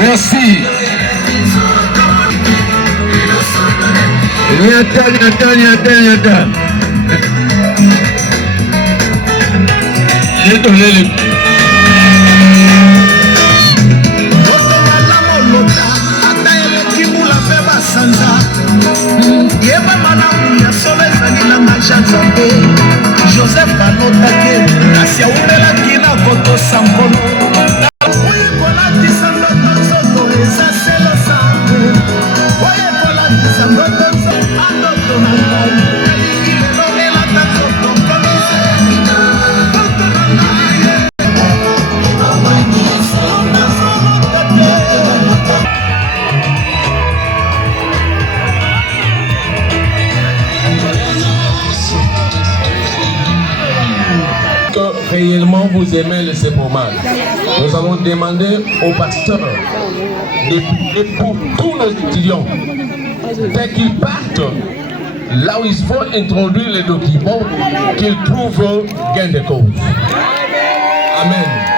Merci. Nyata. J'ai donné le... Joseph Banotake, Nasia Umela Kina Koto Sampono. Réellement vous aimez le CEPOMAD. Nous allons demander aux pasteurs et pour tous nos étudiants, dès qu'ils partent, là où il faut introduire les documents, qu'ils trouvent gain de cause. Amen.